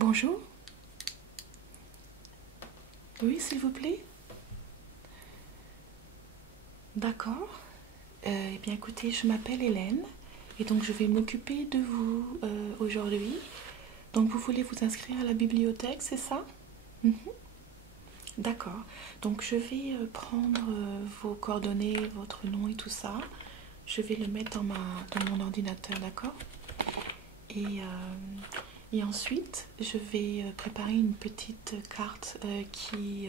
Bonjour. Oui, s'il vous plaît. D'accord. Eh bien, écoutez, je m'appelle Hélène et donc je vais m'occuper de vous aujourd'hui. Donc, vous voulez vous inscrire à la bibliothèque, c'est ça? Mhm. D'accord. Donc, je vais prendre vos coordonnées, votre nom et tout ça. Je vais le mettre dans mon ordinateur, d'accord? Et, ensuite, je vais préparer une petite carte qui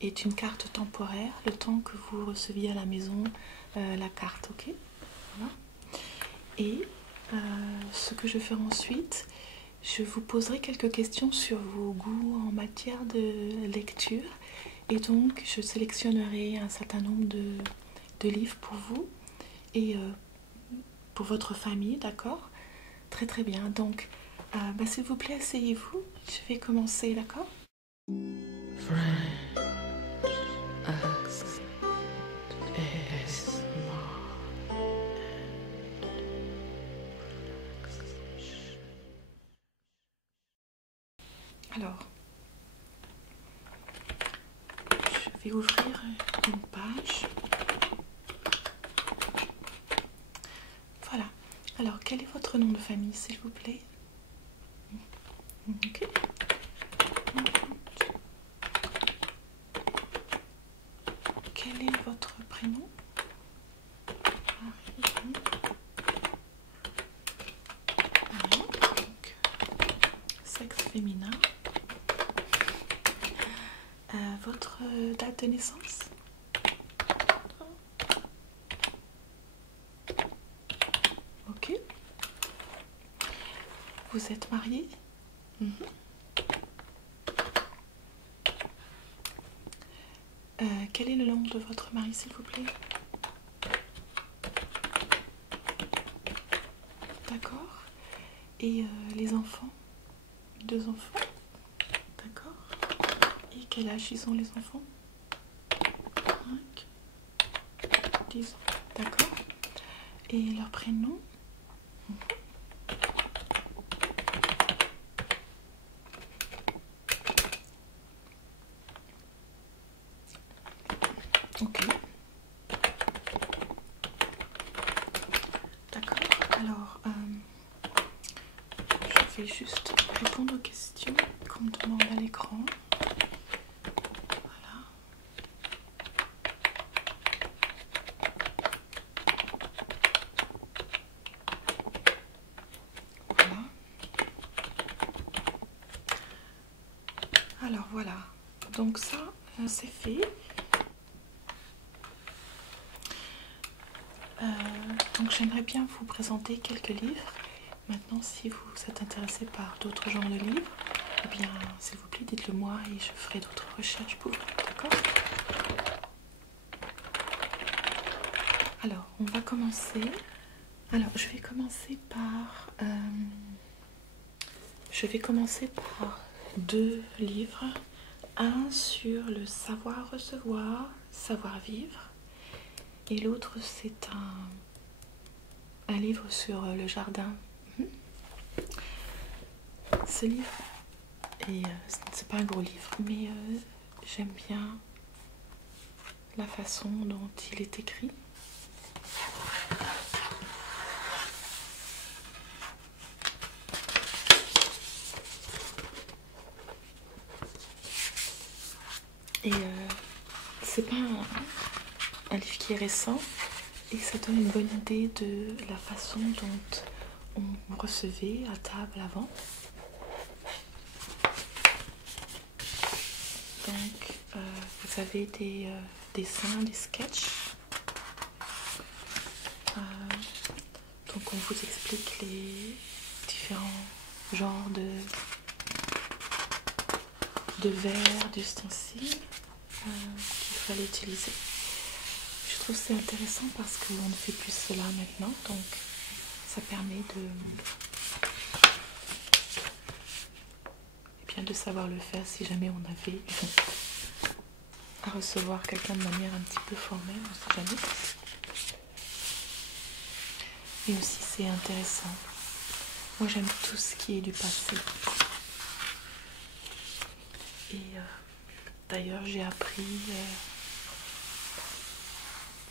est une carte temporaire, le temps que vous receviez à la maison la carte, ok? Voilà. Et ce que je ferai ensuite, je vous poserai quelques questions sur vos goûts en matière de lecture. Et donc, je sélectionnerai un certain nombre de livres pour vous et pour votre famille, d'accord? Très très bien. Donc, s'il vous plaît, asseyez-vous. Je vais commencer, d'accord? French accent ASMR. Alors, je vais ouvrir une page. Voilà. Alors, quel est votre nom de famille, s'il vous plaît? Ok. Quel est votre prénom? Voilà. Donc, sexe féminin. Votre date de naissance? Ok. Vous êtes marié? Quel est le nom de votre mari, s'il vous plaît? D'accord. Et les enfants? 2 enfants? D'accord. Et quel âge ils ont, les enfants? 5, 10 ans. D'accord. Et leur prénom? Ok. D'accord. Alors, je vais juste répondre aux questions qu'on me demande à l'écran. Voilà. Voilà. Alors voilà. Donc ça, c'est fait. Donc j'aimerais bien vous présenter quelques livres. Maintenant, si vous êtes intéressé par d'autres genres de livres, eh bien, s'il vous plaît, dites-le moi et je ferai d'autres recherches pour vous, d'accord? Alors, on va commencer. Alors, je vais commencer par 2 livres. Un sur le savoir recevoir, savoir vivre. Et l'autre, c'est un livre sur le jardin. Ce livre, et c'est pas un gros livre, mais j'aime bien la façon dont il est écrit. Et c'est pas un livre qui est récent, et ça donne une bonne idée de la façon dont on recevait à table avant. Donc, vous avez des dessins, des sketchs. Donc, on vous explique les différents genres de verres, d'ustensiles qu'il fallait utiliser. Je trouve que c'est intéressant parce qu'on ne fait plus cela maintenant, donc ça permet de savoir le faire si jamais on avait à recevoir quelqu'un de manière un petit peu formelle, on ne sait jamais. Et aussi c'est intéressant. Moi j'aime tout ce qui est du passé. D'ailleurs, j'ai appris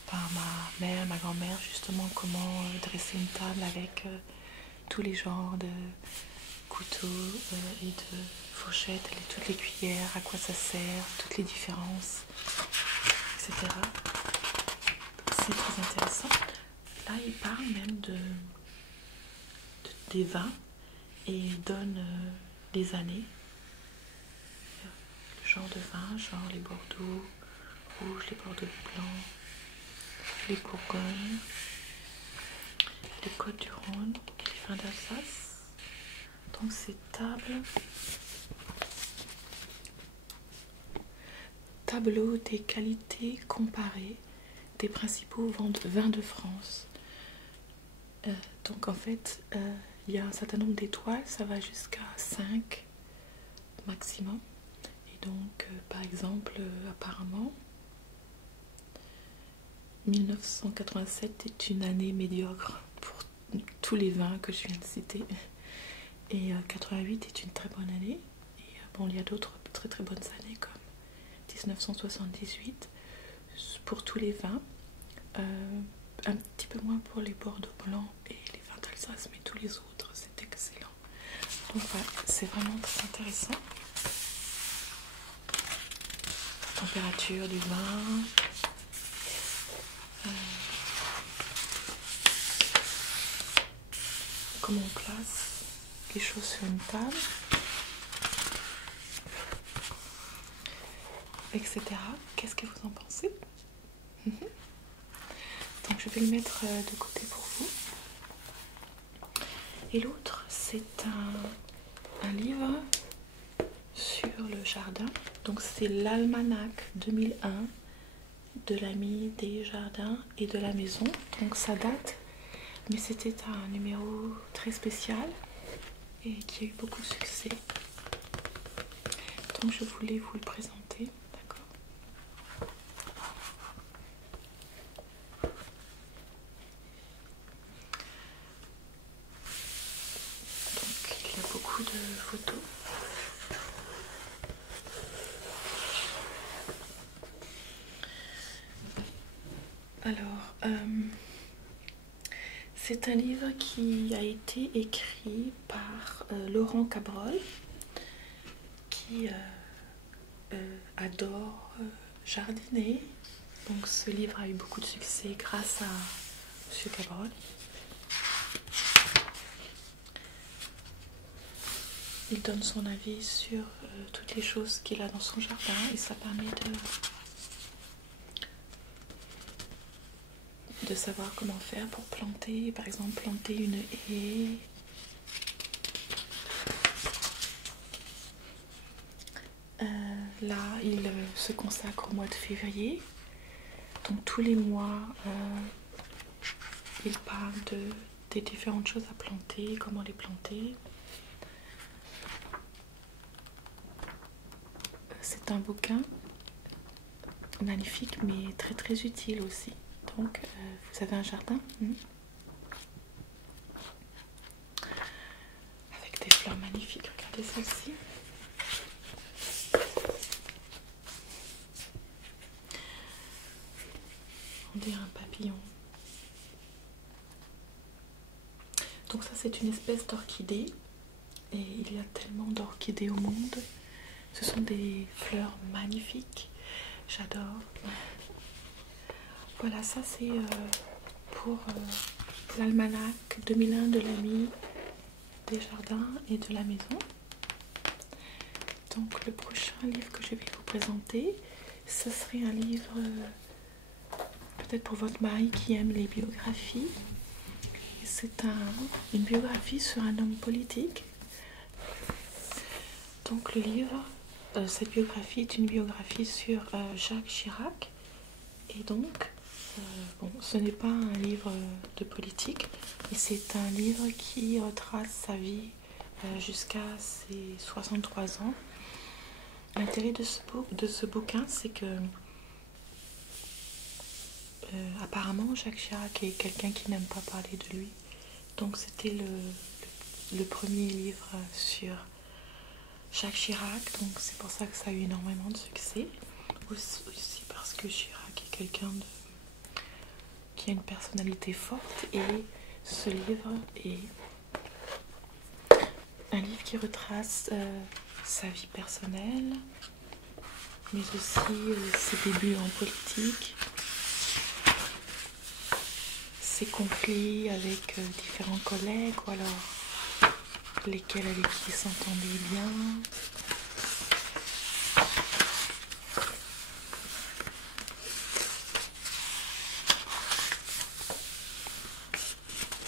par ma mère, ma grand-mère, justement, comment dresser une table avec tous les genres de couteaux et de fourchettes, toutes les cuillères, à quoi ça sert, toutes les différences, etc. C'est très intéressant. Là, il parle même des vins et il donne les années, le genre de vin, genre les Bordeaux rouges, les Bordeaux blancs, les Bourgognes, les Côtes du Rhône, les vins d'Alsace. Donc c'est tableau des qualités comparées des principaux vins de France. Donc en fait, il y a un certain nombre d'étoiles, ça va jusqu'à 5 maximum. Et donc, par exemple, apparemment, 1987 est une année médiocre pour tous les vins que je viens de citer. Et 88 est une très bonne année. Et bon, il y a d'autres très très bonnes années comme 1978 pour tous les vins. Un petit peu moins pour les Bordeaux blancs et les vins d'Alsace, mais tous les autres, c'est excellent. Donc voilà, c'est vraiment très intéressant. Température du vin. Comment on place les choses sur une table, etc. Qu'est-ce que vous en pensez? Donc je vais le mettre de côté pour vous. Et l'autre, c'est un livre sur le jardin. Donc c'est l'almanach 2001 de l'ami des jardins et de la maison. Donc ça date, mais c'était un numéro très spécial et qui a eu beaucoup de succès. Donc je voulais vous le présenter. De photos. Alors, c'est un livre qui a été écrit par Laurent Cabrol, qui adore jardiner. Donc ce livre a eu beaucoup de succès grâce à M. Cabrol. Il donne son avis sur toutes les choses qu'il a dans son jardin et ça permet de savoir comment faire pour planter, par exemple planter une haie. Là, il se consacre au mois de février. Donc tous les mois, il parle des différentes choses à planter, comment les planter. C'est un bouquin magnifique mais très très utile aussi. Donc vous avez un jardin avec des fleurs magnifiques. Regardez celle-ci. On dirait un papillon. Donc ça c'est une espèce d'orchidée et il y a tellement d'orchidées au monde. Ce sont des fleurs magnifiques. J'adore. Voilà, ça c'est pour l'almanach 2001 de l'ami des jardins et de la maison. Donc le prochain livre que je vais vous présenter, ce serait un livre peut-être pour votre mari qui aime les biographies. C'est une biographie sur un homme politique. Donc le livre, cette biographie est une biographie sur Jacques Chirac. Et donc, bon, ce n'est pas un livre de politique, mais c'est un livre qui retrace sa vie jusqu'à ses 63 ans. L'intérêt de ce bouquin, c'est que apparemment Jacques Chirac est quelqu'un qui n'aime pas parler de lui. Donc c'était le premier livre sur Jacques Chirac, donc c'est pour ça que ça a eu énormément de succès. Aussi parce que Chirac est quelqu'un qui a une personnalité forte, et ce livre est un livre qui retrace sa vie personnelle, mais aussi ses débuts en politique, ses conflits avec différents collègues, ou alors lesquels avec qui il s'entendait bien.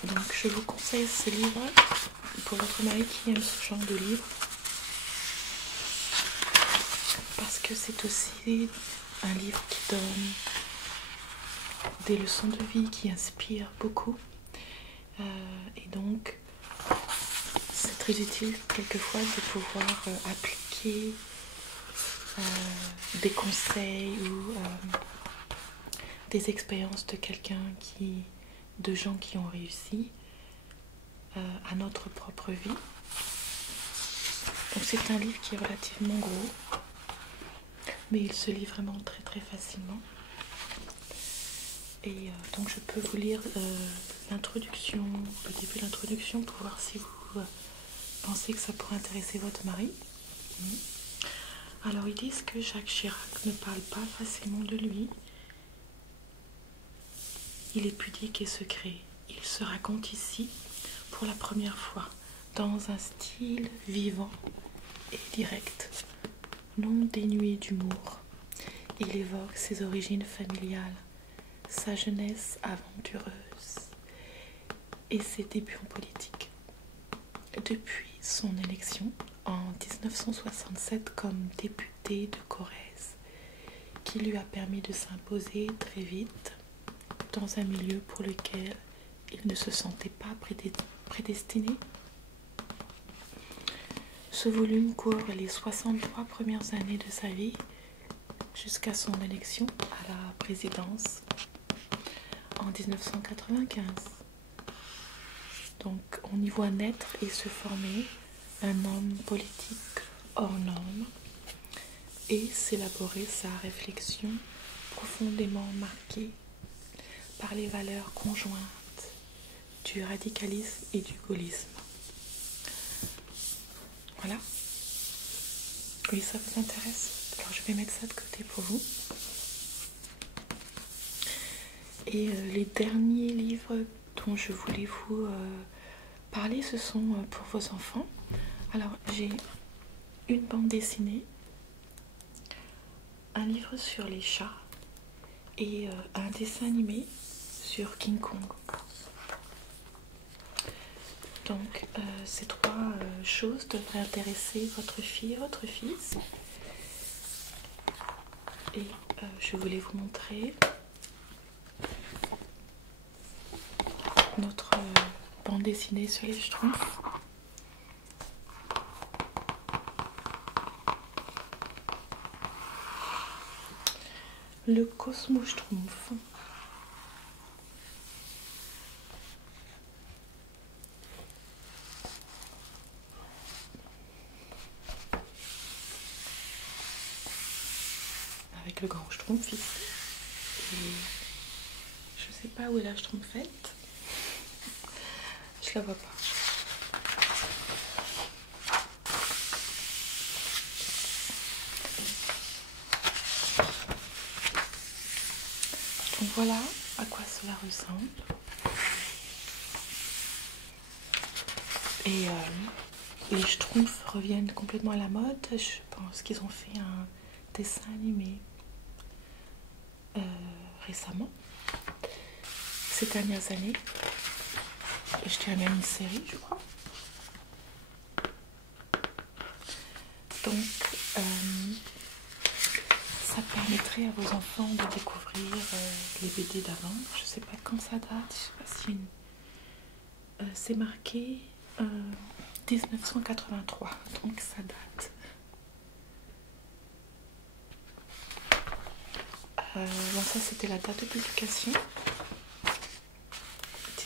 Donc je vous conseille ce livre pour votre mari qui aime ce genre de livre, parce que c'est aussi un livre qui donne des leçons de vie, qui inspirent beaucoup, et donc c'est très utile quelquefois de pouvoir appliquer des conseils ou des expériences de gens qui ont réussi à notre propre vie. Donc c'est un livre qui est relativement gros, mais il se lit vraiment très très facilement. Et donc je peux vous lire l'introduction, le début de l'introduction, pour voir si vous pensez que ça pourrait intéresser votre mari. Alors ils disent que Jacques Chirac ne parle pas facilement de lui. Il est pudique et secret. Il se raconte ici pour la première fois dans un style vivant et direct, non dénué d'humour. Il évoque ses origines familiales, sa jeunesse aventureuse et ses débuts en politique. Depuis son élection en 1967 comme député de Corrèze, qui lui a permis de s'imposer très vite dans un milieu pour lequel il ne se sentait pas prédestiné. Ce volume couvre les 63 premières années de sa vie jusqu'à son élection à la présidence en 1995. Donc on y voit naître et se former un homme politique hors norme et s'élaborer sa réflexion profondément marquée par les valeurs conjointes du radicalisme et du gaullisme. Voilà. Oui, ça vous intéresse? Alors je vais mettre ça de côté pour vous. Et les derniers livres dont je voulais vous parler, ce sont pour vos enfants. Alors j'ai une bande dessinée, un livre sur les chats et un dessin animé sur King Kong. Donc ces trois choses devraient intéresser votre fille et votre fils. Et je voulais vous montrer notre bande dessinée sur les Schtroumpfs. Le Cosmo Schtroumpf. Avec le grand Schtroumpf ici. Et je sais pas où est la Schtroumpfette. Je la vois pas. Donc voilà à quoi cela ressemble. Et les Schtroumpfs reviennent complètement à la mode. Je pense qu'ils ont fait un dessin animé récemment, ces dernières années. Et je dirais même une série, je crois. Donc, ça permettrait à vos enfants de découvrir les BD d'avant. Je sais pas quand ça date, je sais pas si c'est marqué 1983, donc ça date. Bon, ça c'était la date de publication,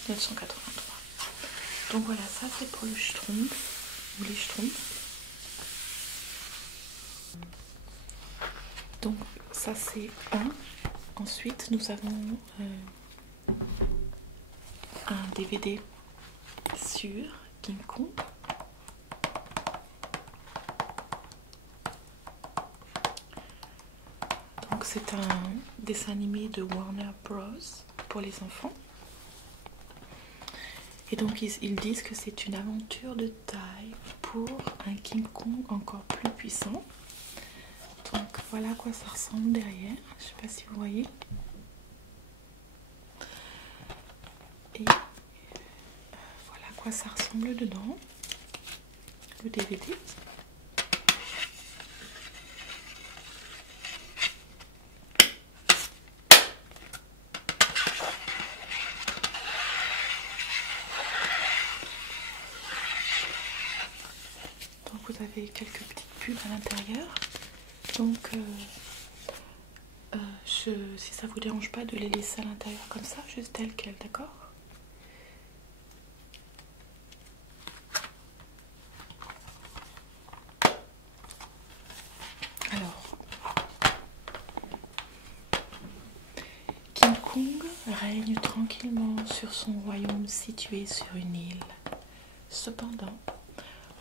1983. Donc voilà, ça c'est pour le Schtroumpf ou les Schtroumpfs. Donc ça c'est un. Ensuite nous avons un DVD sur King Kong. Donc c'est un dessin animé de Warner Bros pour les enfants. Et donc ils disent que c'est une aventure de taille pour un King Kong encore plus puissant. Donc voilà à quoi ça ressemble derrière. Je ne sais pas si vous voyez. Et voilà à quoi ça ressemble dedans. Le DVD. Donc vous avez quelques petites pubs à l'intérieur. Donc si ça vous dérange pas de les laisser à l'intérieur comme ça, juste telles quelles, d'accord? Alors, King Kong règne tranquillement sur son royaume situé sur une île. Cependant,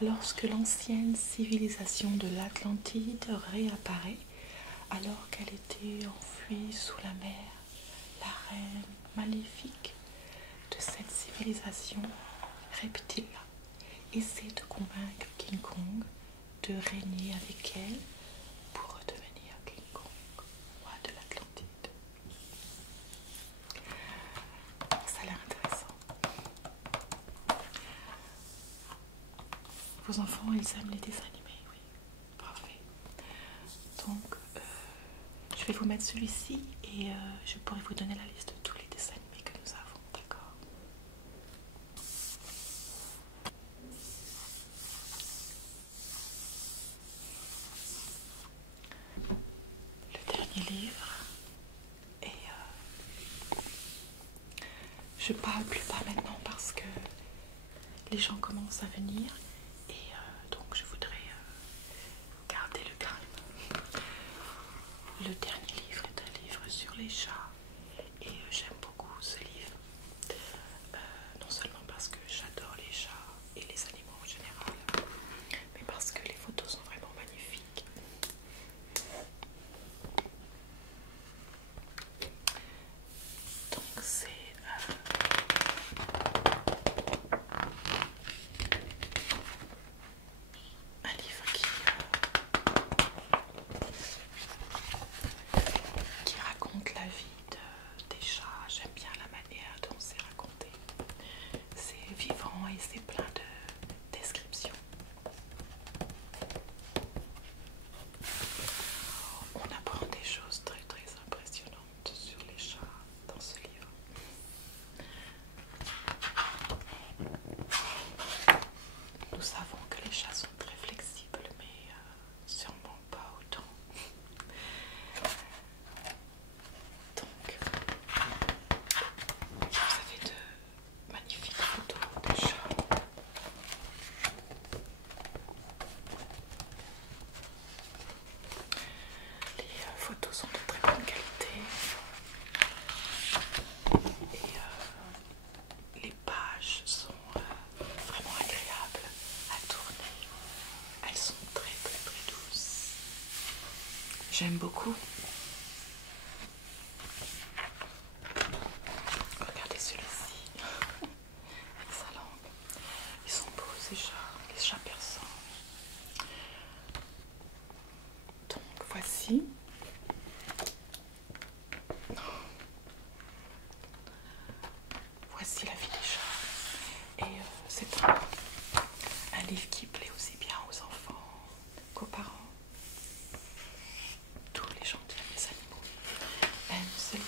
lorsque l'ancienne civilisation de l'Atlantide réapparaît, alors qu'elle était enfuie sous la mer, la reine maléfique de cette civilisation, reptile, essaie de convaincre King Kong de régner avec elle pour redevenir King Kong, roi de l'Atlantide. Ça a l'air intéressant. Vos enfants, ils aiment les dessins animés, oui. Parfait. Donc, je vais vous mettre celui-ci et je pourrai vous donner la liste de tous les dessins animés que nous avons, d'accord? Le dernier livre et je parle plus bas maintenant parce que les gens commencent à venir et donc je voudrais garder le calme. Le dernier livre est un livre sur les chats et j'aime beaucoup ce livre. Non seulement parce que j'adore les chats et les animaux en général, mais parce que les photos sont vraiment magnifiques. Donc c'est un livre qui raconte la vie des chats. J'aime bien la manière dont c'est raconté. C'est vivant et c'est plein de descriptions. On apprend des choses très très impressionnantes sur les chats dans ce livre. Nous savons que les chats sont très flexibles, mais sûrement pas autant. Donc, vous avez de magnifiques photos de chats. Les photos sont de très bonne qualité et les pages sont vraiment agréables à tourner. Elles sont très très très douces. J'aime beaucoup. Regardez celui-ci. Avec sa langue. Ils sont beaux ces chats, les chats persans. Donc voici. Voici la vie des chats. Et c'est un livre qui plaît aussi bien aux enfants qu'aux parents. Tous les gens qui aiment les animaux aiment ce livre.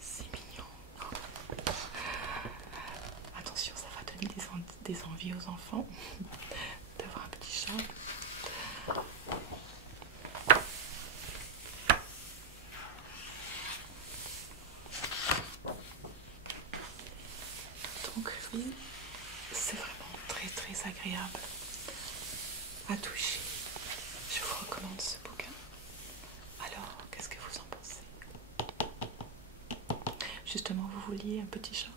C'est mignon. Attention, ça va donner des envies aux enfants d'avoir un petit chat. Donc oui, c'est vraiment très très agréable. touché. Je vous recommande ce bouquin. Alors, qu'est-ce que vous en pensez? Justement, vous vouliez un petit chat?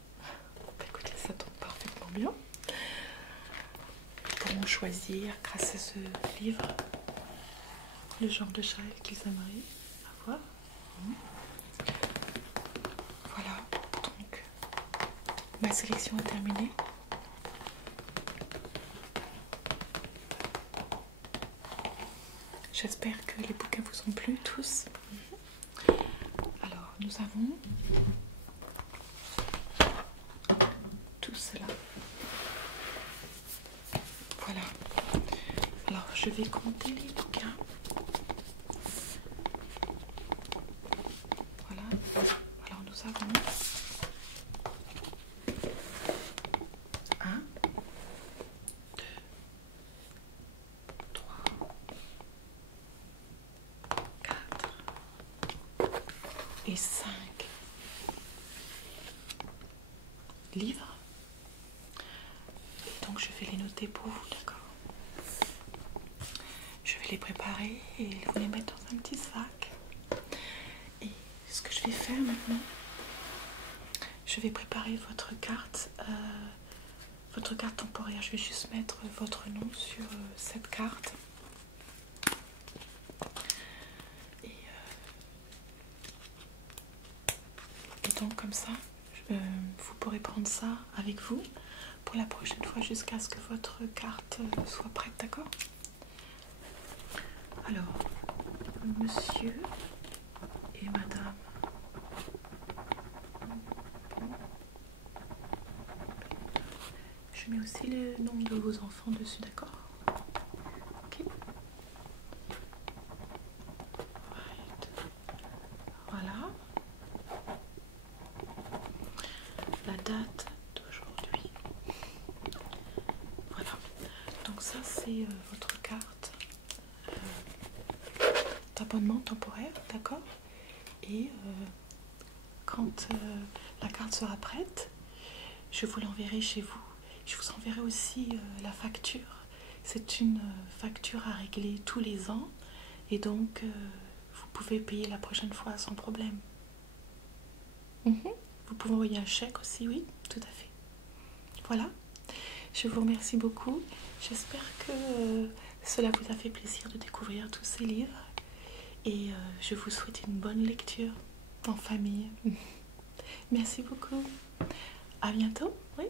Bah, écoutez, ça tombe parfaitement bien. Ils pourront choisir, grâce à ce livre, le genre de chat qu'ils aimeraient avoir. Voilà, donc ma sélection est terminée. J'espère que les bouquins vous ont plu tous. Alors, nous avons tout cela. Voilà. Alors, je vais compter les bouquins. Voilà. Alors, nous avons 1, 2, 3, 4 et 5 livres. Et donc, je vais les noter pour vous, d'accord? Je vais les préparer et vous les mettre dans un petit sac. Et ce que je vais faire maintenant, je vais préparer votre carte temporaire. Je vais juste mettre votre nom sur cette carte. Et donc comme ça, vous pourrez prendre ça avec vous pour la prochaine fois jusqu'à ce que votre carte soit prête, d'accord? Alors, monsieur et madame. Je mets aussi le nom de vos enfants dessus, d'accord? Ok. Right. Voilà. La date d'aujourd'hui. Voilà. Donc ça, c'est votre carte d'abonnement temporaire, d'accord? Et quand la carte sera prête, je vous l'enverrai chez vous. Je vous enverrai aussi la facture. C'est une facture à régler tous les ans et donc vous pouvez payer la prochaine fois sans problème. Vous pouvez envoyer un chèque aussi, oui, tout à fait. Voilà, je vous remercie beaucoup. J'espère que cela vous a fait plaisir de découvrir tous ces livres et je vous souhaite une bonne lecture en famille. Merci beaucoup. À bientôt, oui.